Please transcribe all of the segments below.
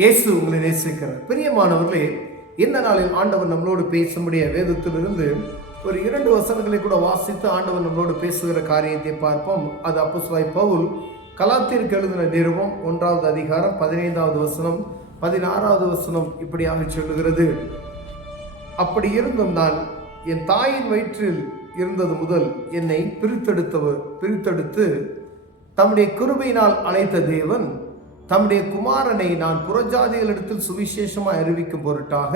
இயேசு உங்களை நேசிக்கிறார். பிரியமானவர்களே, இந்த நாளில் ஆண்டவர் நம்மளோடு பேசும்படிய வேதத்திலிருந்து ஒரு 2 வசனங்களை கூட வாசித்து ஆண்டவர் நம்மளோடு பேசுகிற காரியத்தை பார்ப்போம். அது அப்போஸ்தலனாகிய பவுல் கலாத்தியருக்கு எழுதின நிருபம் 1வது அதிகாரம் 15வது வசனம் 16வது வசனம் இப்படியாக சொல்லுகிறது. அப்படி இருந்தும் நான் என் தாயின் வயிற்றில் இருந்தது முதல் என்னை பிரித்தெடுத்து தம்முடைய கிருபையினால் அழைத்த தேவன் தம்முடைய குமாரனை நான் புறஜாதிகளிடத்தில் சுவிசேஷமாய் அறிவிக்கும் பொருட்டாக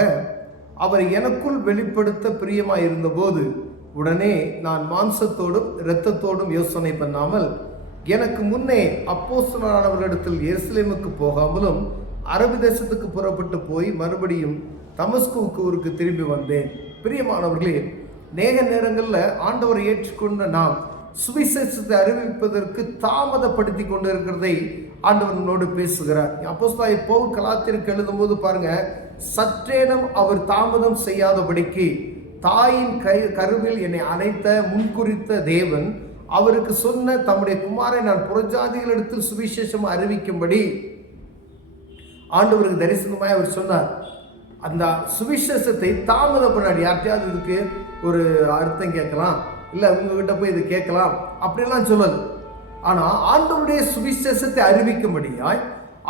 அவர் எனக்குள் வெளிப்படுத்த பிரியமாய் இருந்தபோது உடனே நான் மாம்சத்தோடும் இரத்தத்தோடும் யோசனை பண்ணாமல் எனக்கு முன்னே அப்போஸ்தலரானவர்களிடத்தில் எருசலேமுக்கு போகாமலும் அரபு தேசத்துக்கு புறப்பட்டு போய் மறுபடியும் தமஸ்குவுக்கு ஊருக்கு திரும்பி வந்தேன். பிரியமானவர்களே, நேரங்களில் ஆண்டவரை ஏற்றுக்கொண்ட நாம் சுவிசேஷத்தை அறிவிப்பதற்கு தாமதப்படுத்தி கொண்டு இருக்கிறதை ஆண்டவர் நம்மோடு பேசுகிறார். அப்போஸ்தலனாகிய பவுல் கலாத்தியருக்கு எழுதும்போது பாருங்க, சற்றேனும் அவர் தாமதம் செய்யாதபடிக்கு தாயின் கருவில் என்னை அணைத்த முன்குறித்த தேவன் அவருக்கு சொன்ன தம்முடைய குமாரை நான் புறஜாதிகளிடத்தில் சுவிசேஷம் அறிவிக்கும்படி ஆண்டவருக்கு தரிசனமாய் அவர் சொன்னார். அந்த சுவிசேஷத்தை தாமதம் பண்ணாடி யார்ட்டையாவது இதுக்கு ஒரு அர்த்தம் கேட்கலாம், இல்லை உங்ககிட்ட போய் இது கேட்கலாம் அப்படிலாம் சொல்லல. ஆனால் ஆண்டவருடைய சுவிசேஷத்தை அறிவிக்கும்படியாய்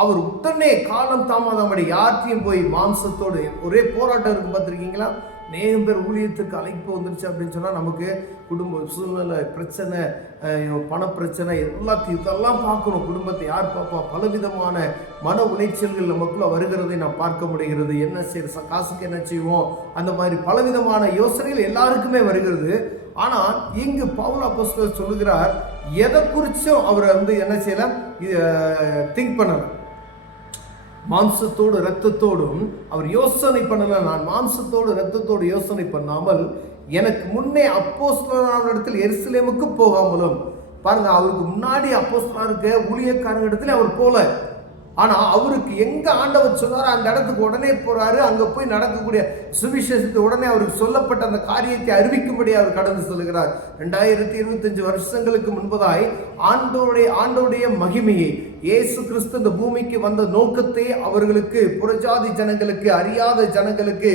அவர் உடனே காலம் தாமதப்படி யார்த்தையும் போய் மாம்சத்தோடு ஒரே போராட்டம் இருக்கும். பார்த்துருக்கீங்களா? நேரம் பேர் ஊழியத்துக்கு அழைப்பு வந்துருச்சு அப்படின்னு சொன்னால் நமக்கு குடும்ப சூழ்நிலை பிரச்சனை, பணப்பிரச்சனை எல்லாத்தையும் இதெல்லாம் பார்க்கணும். குடும்பத்தை யார் பார்ப்பா? பலவிதமான மன உளைச்சல்கள் நமக்குள்ள வருகிறதை நாம் பார்க்க முடிகிறது. என்ன செய்ய, காசுக்கு என்ன செய்வோம், அந்த மாதிரி பலவிதமான யோசனைகள் எல்லாருக்குமே வருகிறது. ஆனால் இங்கு பவுல் அப்போஸ்தலர் சொல்லுகிறார், எதை குறிச்சும் அவரை என்ன செய்யலாம், திங்க் பண்ணல. மாம்சத்தோடு இரத்தத்தோடும் அவர் யோசனை பண்ணல. நான் மாம்சத்தோடு இரத்தத்தோடு யோசனை பண்ணாமல் எனக்கு முன்னே அப்போஸ்தலரிடத்தில் எருசலேமுக்கு போகாமலும். பாருங்க, அவருக்கு முன்னாடி அப்போஸ்தலருக்கு ஊழியக்காரங்க இடத்துல அவர் போல. ஆனால் அவருக்கு எங்க ஆண்டவர் சொன்னாரோ அந்த இடத்துக்கு உடனே போறாரு. அங்க போய் நடக்கக்கூடிய சுவிசேஷத்தை உடனே அவருக்கு சொல்லப்பட்ட அந்த காரியத்தை அறிவிக்கும்படி அவர் கடந்து செல்கிறார். 2025 வருஷங்களுக்கு முன்பதாய் ஆண்டோடைய மகிமையை, இயேசு கிறிஸ்து இந்த பூமிக்கு வந்த நோக்கத்தை அவர்களுக்கு, புறஜாதி ஜனங்களுக்கு, அறியாத ஜனங்களுக்கு,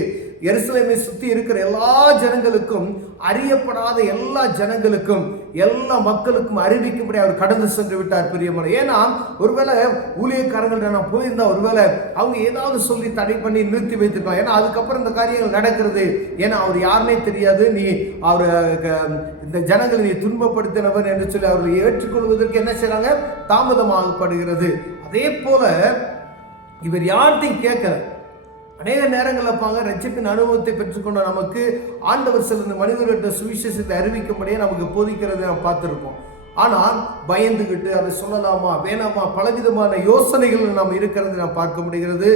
எருசலேமை சுற்றி இருக்கிற எல்லா ஜனங்களுக்கும், அறியப்படாத எல்லா ஜனங்களுக்கும், எல்லா மக்களுக்கும் அறிவிக்கும்படி அவர் கடந்து சென்று விட்டார். பிரியமான, ஏன்னா ஒருவேளை ஊழியக்காரங்கள் நான் போயிருந்தா ஒருவேளை அவங்க ஏதாவது சொல்லி தடை பண்ணி நிறுத்தி வைத்திருக்கலாம். ஏன்னா அதுக்கப்புறம் இந்த காரியங்கள் நடக்கிறது. ஏன்னா அவர் யாருன்னே தெரியாது, நீ அவர் இந்த ஜனங்களை நீ துன்பப்படுத்தினவர் என்று சொல்லி அவர்களை ஏற்றுக்கொள்வதற்கு என்ன செய்யறாங்க, தாமதமாகப்படுகிறது. அதே போல இவர் யார்த்தையும் கேட்கல. அநேக நேரங்கள் வைப்பாங்க, ரட்சிப்பின் அனுபவத்தை பெற்றுக்கொண்ட நமக்கு ஆண்டவர் சில மனிதர்கிட்ட சுவிசேஷத்தை அறிவிக்கும்படியே நமக்கு போதிக்கிறதை நாம் பார்த்துருப்போம். ஆனால் பயந்துகிட்டு அதை சொல்லலாமா வேணாமா பலவிதமான யோசனைகள் நாம் இருக்கிறது நாம் பார்க்க முடிகிறது.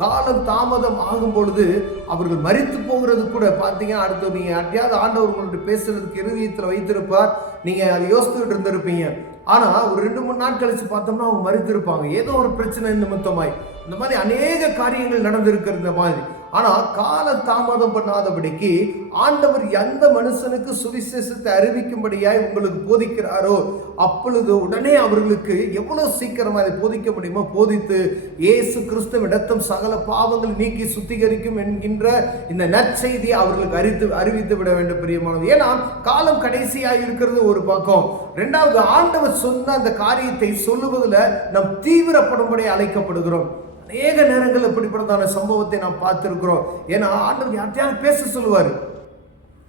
காலம் தாமதம் ஆகும் பொழுது அவர்கள் மரித்து போகிறது கூட பார்த்தீங்கன்னா, அடுத்து நீங்கள் யார்ட்டையாவது ஆண்டவர் உங்கள்கிட்ட பேசுறதுக்கு இருதயத்தில் வைத்திருப்பார், நீங்கள் அதை யோசித்துக்கிட்டு இருந்திருப்பீங்க. ஆனால் ஒரு 2-3 நாள் கழிச்சு பார்த்தோம்னா அவங்க மரித்திருப்பாங்க, ஏதோ ஒரு பிரச்சனை நிமித்தமாய். இந்த மாதிரி அநேக காரியங்கள் நடந்திருக்கிறது இந்த மாதிரி. ஆனால் கால தாமதம் பண்ணாதபடிக்கு ஆண்டவர் எந்த மனுஷனுக்கு சுவிசேஷத்தை அறிவிக்கும்படியாய் உங்களுக்கு போதிக்கிறாரோ அப்பொழுது உடனே அவர்களுக்கு எவ்வளவு சீக்கிரமாக அதை போதிக்க முடியுமோ போதித்து இயேசு கிறிஸ்துவின் இரத்தம் சகல பாவங்கள் நீக்கி சுத்திகரிக்கும் என்கின்ற இந்த நற்செய்தியை அவர்களுக்கு அறிவித்து விட வேண்டும். பிரியமானது, ஏன்னா காலம் கடைசியாக இருக்கிறது ஒரு பக்கம். 2வது, ஆண்டவர் சொன்ன அந்த காரியத்தை சொல்லுவதில் நாம் தீவிரப்படும்படி அழைக்கப்படுகிறோம். அநேக நேரங்கள் இப்படிப்பட்டதான சம்பவத்தை நாம் பார்த்திருக்கிறோம். ஏன்னா ஆண்டவர் யார்ட்டையாவது பேச சொல்லுவார்,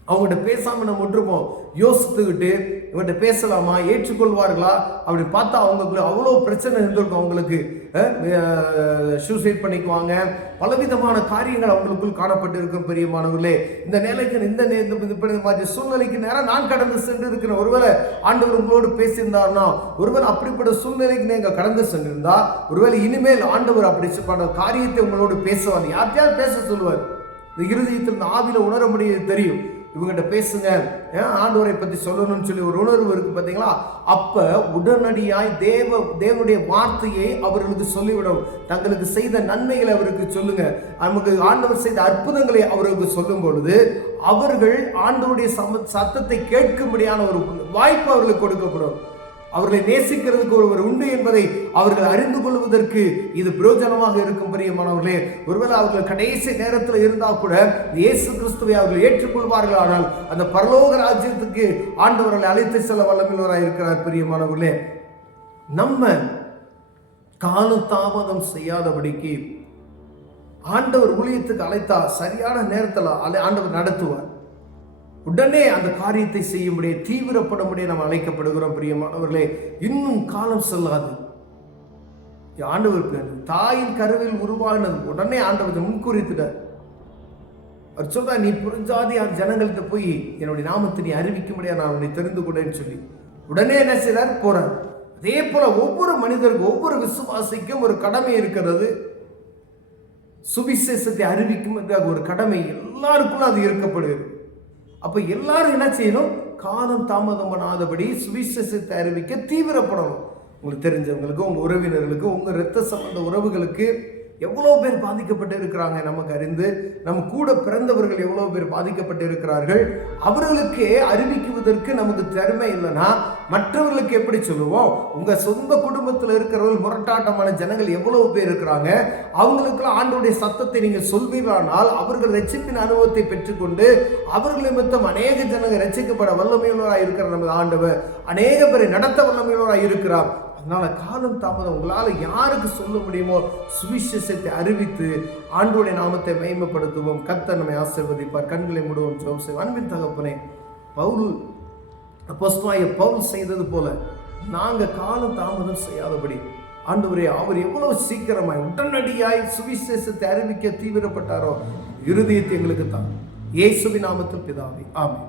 அவங்ககிட்ட பேசாம நம்ம விட்டுருப்போம். யோசித்துக்கிட்டு இவங்ககிட்ட பேசலாமா, ஏற்றுக்கொள்வார்களா அப்படின்னு பார்த்தா அவங்களுக்கு அவ்வளோ பிரச்சனை இருந்திருக்கும். அவங்களுக்கு சூசைட் பண்ணிக்குவாங்க, பலவிதமான காரியங்கள் அவங்களுக்குள் காணப்பட்டு இருக்கும். பெரியமானவர்களே, இந்த நிலைக்கு இந்த மாதிரி சூழ்நிலைக்கு நேரம் நான் கடந்து சென்று இருக்கிறேன். ஒருவேளை ஆண்டவர் உங்களோடு பேசியிருந்தார்னா, ஒருவேளை அப்படிப்பட்ட சூழ்நிலைக்கு நீங்க கடந்து சென்றிருந்தா, ஒருவேளை இனிமேல் ஆண்டவர் அப்படி காரியத்தை உங்களோடு பேசுவார், யார்ட்டையாவது பேச சொல்லுவார். இந்த இருதயத்தில் இந்த ஆவில உணர முடியாது, தெரியும் இவங்ககிட்ட பேசுங்க, ஆண்டவரை பற்றி சொல்லணும்னு சொல்லி ஒரு உணர்வு இருக்கு பார்த்தீங்களா? அப்ப உடனடியாய் தேவனுடைய வார்த்தையை அவர்களுக்கு சொல்லிவிடும். தங்களுக்கு செய்த நன்மைகளை அவருக்கு சொல்லுங்க, நமக்கு ஆண்டவர் செய்த அற்புதங்களை அவர்களுக்கு சொல்லும் பொழுது அவர்கள் ஆண்டவருடைய சத்தத்தை கேட்கும்படியான ஒரு வாய்ப்பு அவர்களுக்கு கொடுக்கப்படும். அவர்களை நேசிக்கிறதுக்கு ஒருவர் உண்டு என்பதை அவர்கள் அறிந்து கொள்வதற்கு இது பிரயோஜனமாக இருக்கும் பிரியமானவர்களே. ஒருவேளை அவர்கள் கடைசி நேரத்தில் இருந்தால் கூட இயேசு கிறிஸ்துவை அவர்கள் ஏற்றுக்கொள்வார்கள். ஆனால் அந்த பரலோக ராஜ்யத்துக்கு ஆண்டவர்களை அழைத்து செல்ல வல்லமையுள்ளவராய் இருக்கிறார் பிரியமானவர்களே. நம்ம காலதாமதம் செய்யாதபடிக்கு ஆண்டவர் ஊழியத்துக்கு அழைத்தா சரியான நேரத்தில் ஆண்டவர் நடத்துவார். உடனே அந்த காரியத்தை செய்யும்படியே தீவிரப்படும்படியே நாம் அழைக்கப்படுகிறோம் பிரியமானவர்களே. இன்னும் காலம் செல்லாது. ஆண்டவர் தாயின் கருவில் உருவாகினது உடனே ஆண்டவர் முன்குறித்துட்டார். அவர் சொல்றார், நீ புரிஞ்சாதி ஜனங்கள்கிட்ட போய் என்னுடைய நாமத்தை நீ அறிவிக்க முடியாது, நான் உன்னை தெரிந்து கொண்டேன்னு சொல்லி உடனே என்ன செய்றார், போறார். அதே போல ஒவ்வொரு மனிதருக்கும் ஒவ்வொரு விசுவாசிக்கும் ஒரு கடமை இருக்கிறது. சுவிசேஷத்தை அறிவிக்கும் என்ற ஒரு கடமை எல்லாருக்கும் அது இருக்கப்படுகிறது. அப்ப எல்லாரும் என்ன செய்யணும், காலம் தாமதம் பண்ணாதபடி சுவிசேஷத்தை அறிவிக்க தீவிரப்படணும். உங்களுக்கு தெரிஞ்சவங்களுக்கு, உங்க உறவினர்களுக்கு, உங்க இரத்த சம்பந்த உறவுகளுக்கு எவ்வளோ பேர் பாதிக்கப்பட்டு இருக்கிறாங்க நமக்கு அறிந்து, நம்ம கூட பிறந்தவர்கள் எவ்வளோ பேர் பாதிக்கப்பட்டு இருக்கிறார்கள். அவர்களுக்கு அறிவிக்குவதற்கு நமக்கு திறமை இல்லைன்னா மற்றவர்களுக்கு எப்படி சொல்லுவோம்? உங்க சொந்த குடும்பத்தில் இருக்கிறவர்கள் முரட்டாட்டமான ஜனங்கள் எவ்வளவு பேர் இருக்கிறாங்க, அவங்களுக்கெல்லாம் ஆண்டவருடைய சத்தத்தை நீங்கள் சொல்வீர்களானால் அவர்கள் ரட்சிப்பின் அனுபவத்தை பெற்றுக்கொண்டு அவர்கள் நிமித்தம் அநேக ஜனங்கள் ரட்சிக்கப்பட வல்லமையுள்ளவராக இருக்கிற நமது ஆண்டவர் அநேக பேரை நடத்த வல்லமையுள்ளவராக இருக்கிறார். அதனால காலம் தாமதம் உங்களால் யாருக்கு சொல்ல முடியுமோ சுவிசேஷத்தை அறிவித்து ஆண்டவருடைய நாமத்தை மகிமைப்படுத்துவோம். கர்த்தர் நம்மை ஆசீர்வதிப்பார். கண்களை மூடுவோம், ஜெபம் செய்வோம். அன்பின் தகப்பனே, அப்போஸ்தலனாகிய பவுல் செய்தது போல நாங்கள் காலம் தாமதம் செய்யாதபடி ஆண்டவரே, அவர் எவ்வளவு சீக்கிரமாய் உடனடியாய் சுவிசேஷத்தை அறிவிக்க தீவிரப்பட்டாரோ இருதயத்தை எங்களுக்கு தான். இயேசுவின் நாமத்தில் பிதாவே, ஆமென்.